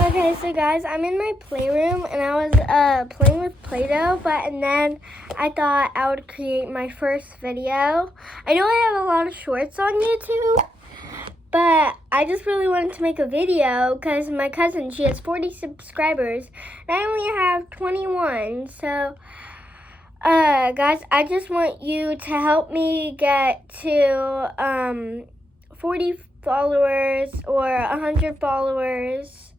Okay, so guys, I'm in my playroom and I was playing with Play-Doh, and then I thought I would create my first video. I know I have a lot of shorts on YouTube, but I just really wanted to make a video because my cousin, she has 40 subscribers and I only have 21. So, guys, I just want you to help me get to 40 followers or 100 followers.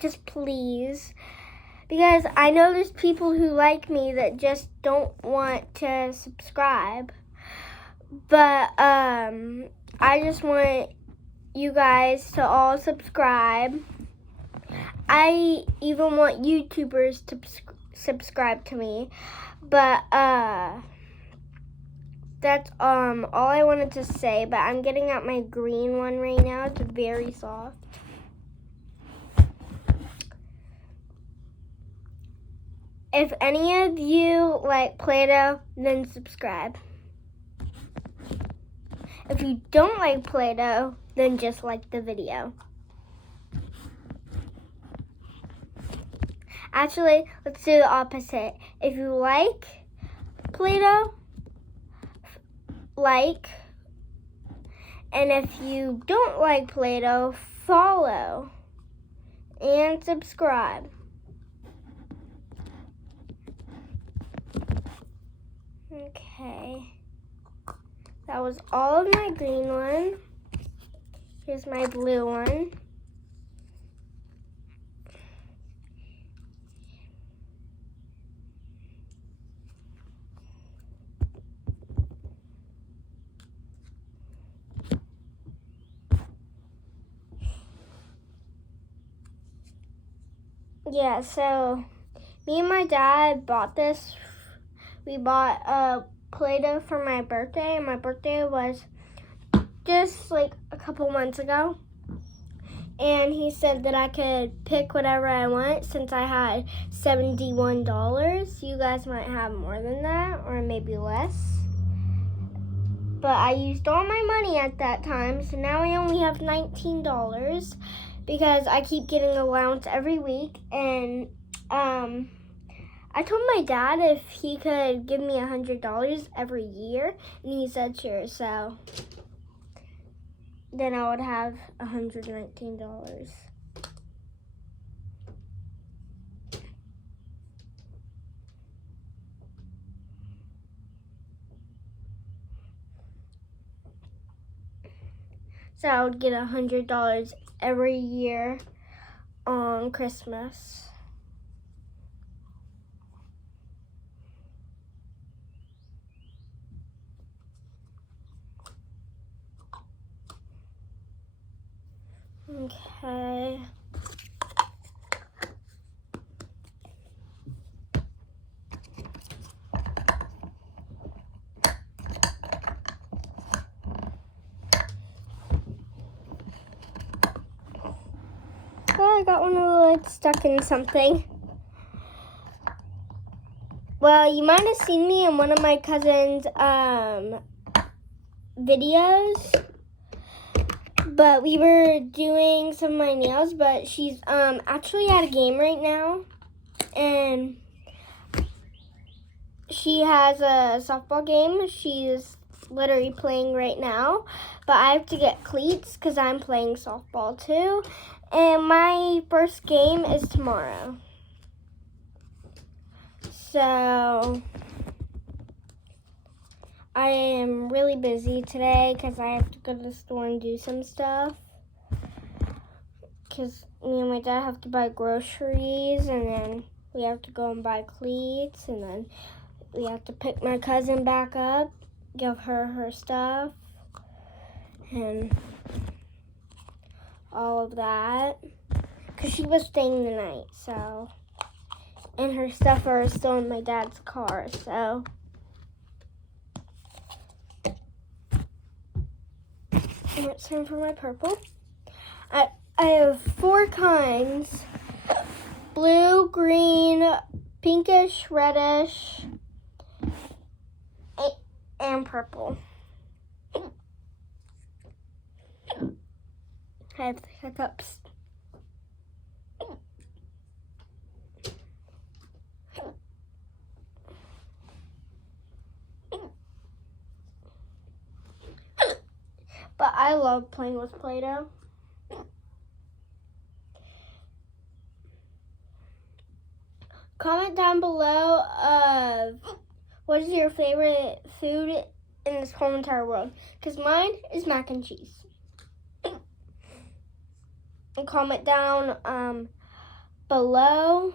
Just please, because I know there's people who like me that just don't want to subscribe, but I just want you guys to all subscribe. I even want YouTubers to subscribe to me, but that's all I wanted to say. But I'm getting out my green one right now. It's very soft. If any of you like Play-Doh, then subscribe. If you don't like Play-Doh, then just like the video. Actually, let's do the opposite. If you like Play-Doh, like. And if you don't like Play-Doh, follow and subscribe. Okay, that was all of my green one. Here's my blue one. Yeah, so me and my dad bought this. We bought Play-Doh for my birthday, and my birthday was just like a couple months ago. And he said that I could pick whatever I want since I had $71. You guys might have more than that, or maybe less. But I used all my money at that time, so now I only have $19 because I keep getting allowance every week. And I told my dad if he could give me $100 every year, and he said sure, so then I would have $119. So I would get $100 every year on Christmas. Okay. Oh, I got one of the lights stuck in something. Well, you might have seen me in one of my cousin's videos. But we were doing some of my nails, but she's actually at a game right now. And she has a softball game. She's literally playing right now. But I have to get cleats because I'm playing softball too. And my first game is tomorrow. So I am really busy today because I have to go to the store and do some stuff. Because me and my dad have to buy groceries, and then we have to go and buy cleats, and then we have to pick my cousin back up, give her her stuff, and all of that. Because she was staying the night, so. And her stuff are still in my dad's car, so. It's time for my purple. I have 4 kinds: blue, green, pinkish, reddish, and purple. I have the hiccups. I love playing with Play-Doh. Comment down below what is your favorite food in this whole entire world? Because mine is mac and cheese. And comment down below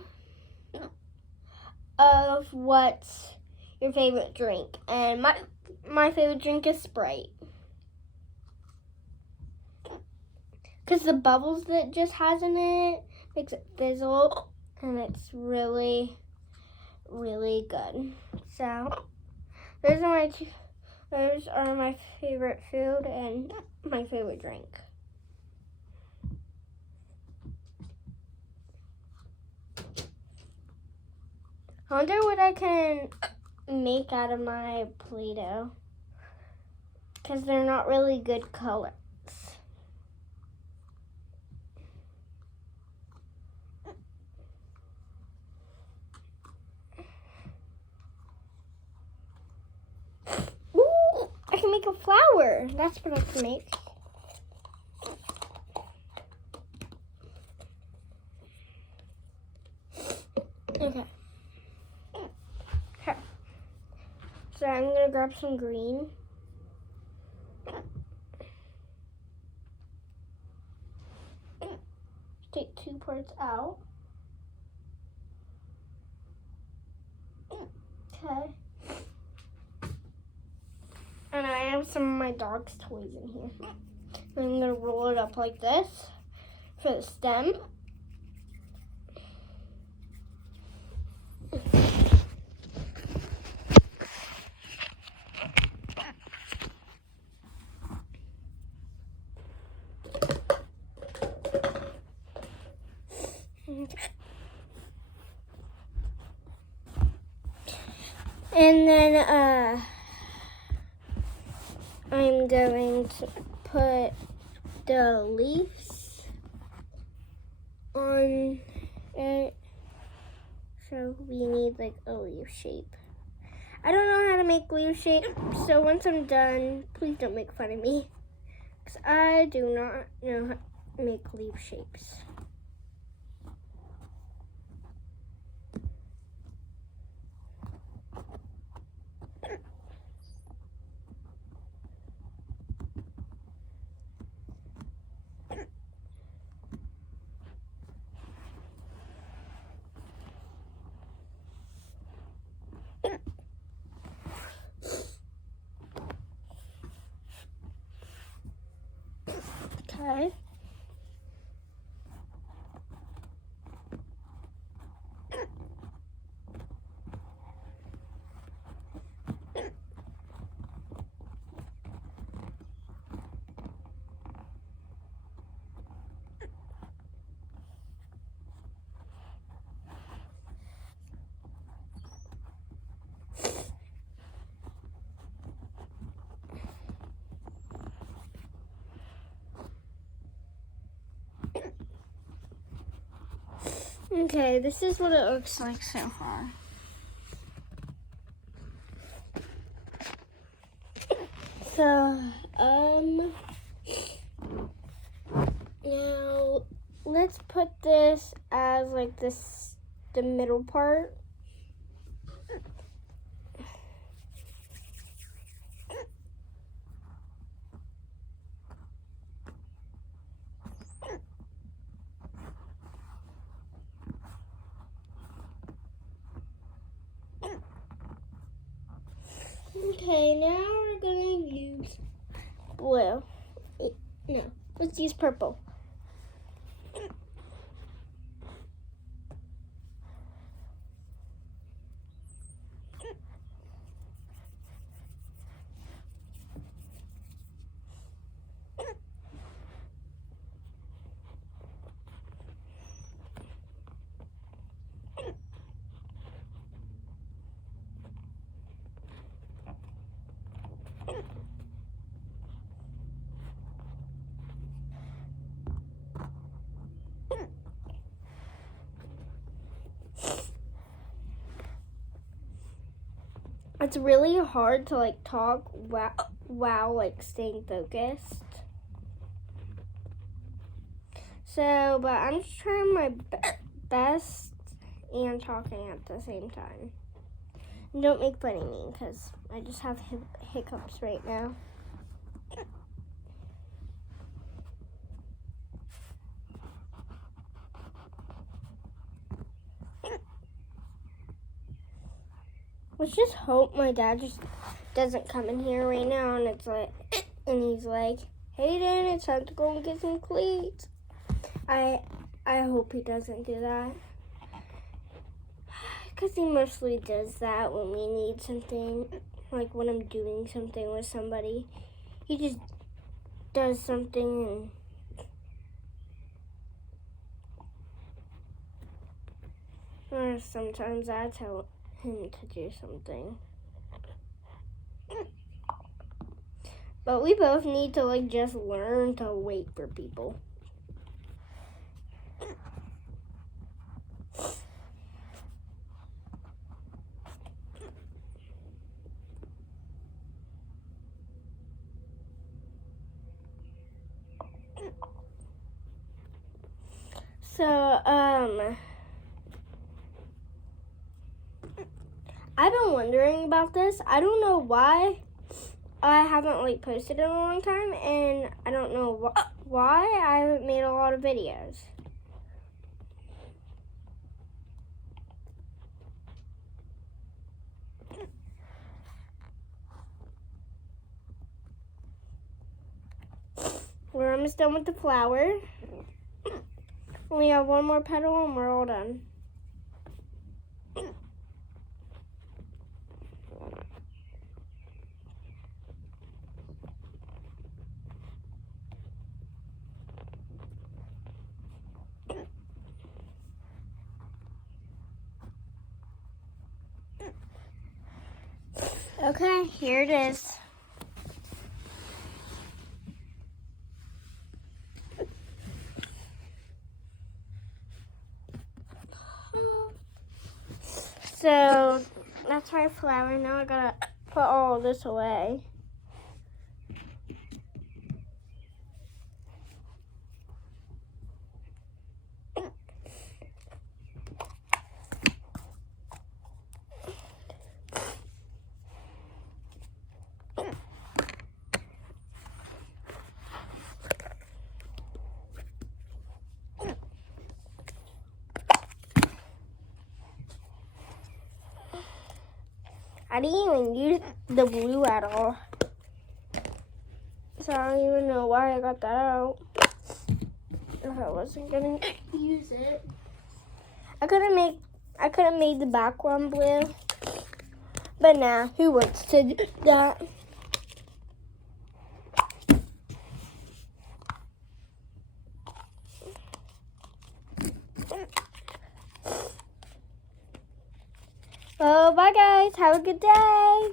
of what's your favorite drink. And my favorite drink is Sprite. Because the bubbles that it just has in it makes it fizzle. And it's really, really good. So, those are my favorite food and my favorite drink. I wonder what I can make out of my Play-Doh. Because they're not really good colors. I can make a flower. That's what I can make. Okay. So I'm going to grab some green. Take 2 parts out. Okay. And I have some of my dog's toys in here. And I'm going to roll it up like this for the stem. And then I'm going to put the leaves on it. So we need like a leaf shape. I don't know how to make leaf shape, so once I'm done, please don't make fun of me. Because I do not know how to make leaf shapes. Okay. Okay, this is what it looks like so far. So, now let's put this as like this, the middle part. Okay, now we're gonna use blue. No, let's use purple. It's really hard to like talk while like staying focused. So, but I'm just trying my best and talking at the same time. And don't make fun of me because I just have hiccups right now. Let's just hope my dad just doesn't come in here right now and it's like, and he's like, Hayden, it's time to go and get some cleats. I hope he doesn't do that. Because he mostly does that when we need something, like when I'm doing something with somebody. He just does something and or sometimes I tell him to do something. But we both need to like just learn to wait for people. So, I've been wondering about this. I don't know why I haven't like posted in a long time, and I don't know why I haven't made a lot of videos. We're almost done with the flower. We have one more petal and we're all done. Okay, here it is. So that's my flower. Now I gotta put all this away. I didn't even use the blue at all. So I don't even know why I got that out. If I wasn't gonna use it. I could have made the background blue. But nah, who wants to do that? Oh, bye guys. Have a good day.